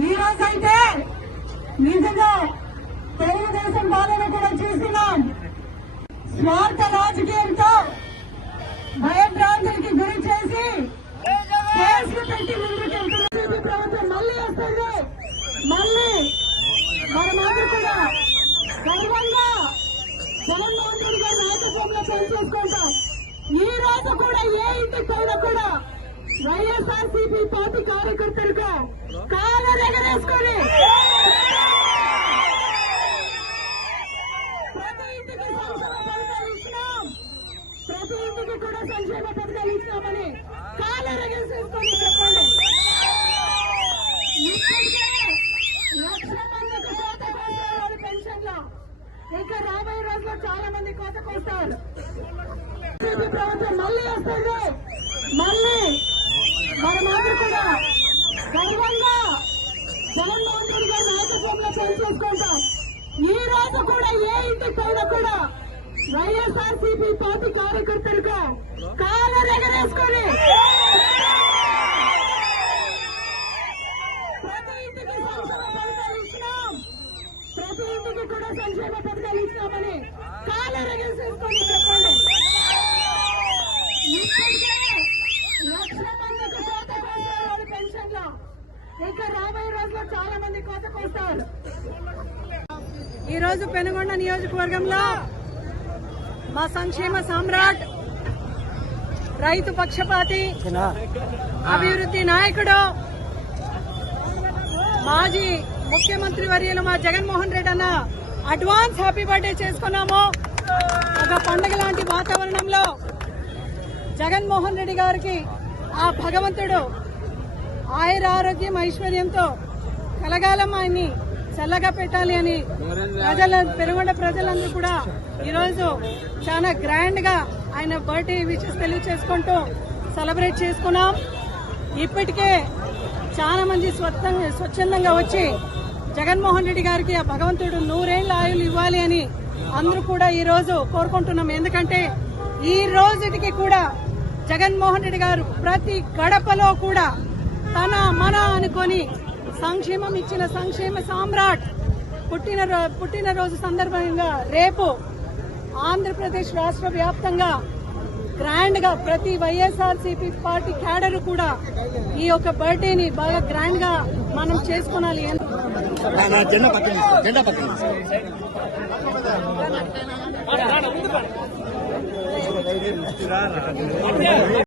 ఈ రోజైతే నిజంగా తెలుగుదేశం పాలన కూడా చూస్తున్నాం. స్వార్థ రాజకీయంతో భయభ్రాంతులకి గురి చేసి కేసులు పెట్టి ముందుకెళ్తున్న ప్రభుత్వం మళ్ళీ వస్తుంది. మళ్ళీ మనమందరూ కూడా గర్వంగా జగన్మోహన్ రెడ్డి గారి నాయకత్వంలో పనిచేసుకుంటాం. ఈ రోజు కూడా ఏ ఇంటికి పైన కూడా వైఎస్ఆర్సీపీ పార్టీ కార్యకర్తలుగా కాలర్ ఎగరేసుకొని ప్రతి ఇంటికి సంక్షేమ పథకాలు ఇచ్చినాం, ప్రతి ఇంటికి కూడా సంక్షేమ పథకాలు ఇచ్చినామని కాలర్ ఎగరేసుకొని చెప్పండి. ఇప్పటికే 1,00,000 మందికి కోత కోస్తారు పెన్షన్లో. ఇంకా రాబోయే రోజుల్లో చాలా మంది కోత కోస్తారు. ప్రభుత్వం మళ్ళీ వస్తుంది. మళ్ళీ మనమందరూ కూడా గర్వంగా జగన్మోహన్ రెడ్డి గారి నాయకత్వంలో పనిచేసుకుంటాం. ఈ రోజు కూడా ఏ ఇంటికి పైన కూడా వైఎస్ఆర్సీపీ పార్టీ కార్యకర్తలుగా కాలర్ ఎగరేసుకొని ప్రతి ఇంటికి సంక్షేమ పథకాలు ఇచ్చినాం, ప్రతి ఇంటికి కూడా సంక్షేమ పథకాలు ఇచ్చినామని కాలర్ ఎగరేసుకొని చెప్పండి. ఇప్పటికే 1,00,000 మందికి కోత కోస్తారు పెన్షన్లో. ఇంకా రాబోయే రోజుల్లో చాలా మంది కోత కోస్తారు. ఈ రోజు పెనుగొండ నియోజకవర్గంలో మా సంక్షేమ సామ్రాట్, రైతు పక్షపాతి, అభివృద్ధి నాయకుడు, మాజీ ముఖ్యమంత్రి వర్యులు మా జగన్మోహన్ రెడ్డి అన్న అడ్వాన్స్ హ్యాపీ బర్త్డే చేసుకున్నాము. ఒక పండుగ లాంటి వాతావరణంలో జగన్మోహన్ రెడ్డి గారికి ఆ భగవంతుడు ఆయుర ఆరోగ్యం ఐశ్వర్యంతో కలగాలం ఆయన్ని చల్లగా పెట్టాలి అని పెనుగొండ ప్రజలందరూ కూడా ఈరోజు చాలా గ్రాండ్ గా ఆయన బర్త్డే విషెస్ తెలియచేసుకుంటూ సెలబ్రేట్ చేసుకున్నాం. ఇప్పటికే చాలా మంది స్వచ్ఛందంగా వచ్చి జగన్మోహన్ రెడ్డి గారికి ఆ భగవంతుడు 100 ఏళ్ల ఆయులు ఇవ్వాలి అని అందరూ కూడా ఈ రోజు కోరుకుంటున్నాం. ఎందుకంటే ఈ రోజుకి కూడా జగన్మోహన్ రెడ్డి గారు ప్రతి గడపలో కూడా తన మన అనుకొని సంక్షేమం ఇచ్చిన సంక్షేమ సామ్రాట్ పుట్టినరోజు సందర్భంగా రేపు ఆంధ్రప్రదేశ్ రాష్ట్ర వ్యాప్తంగా గ్రాండ్ గా ప్రతి వైఎస్ఆర్సీపీ పార్టీ క్యాడర్ కూడా ఈ యొక్క బర్త్డేని బాగా గ్రాండ్ గా మనం చేసుకోవాలి.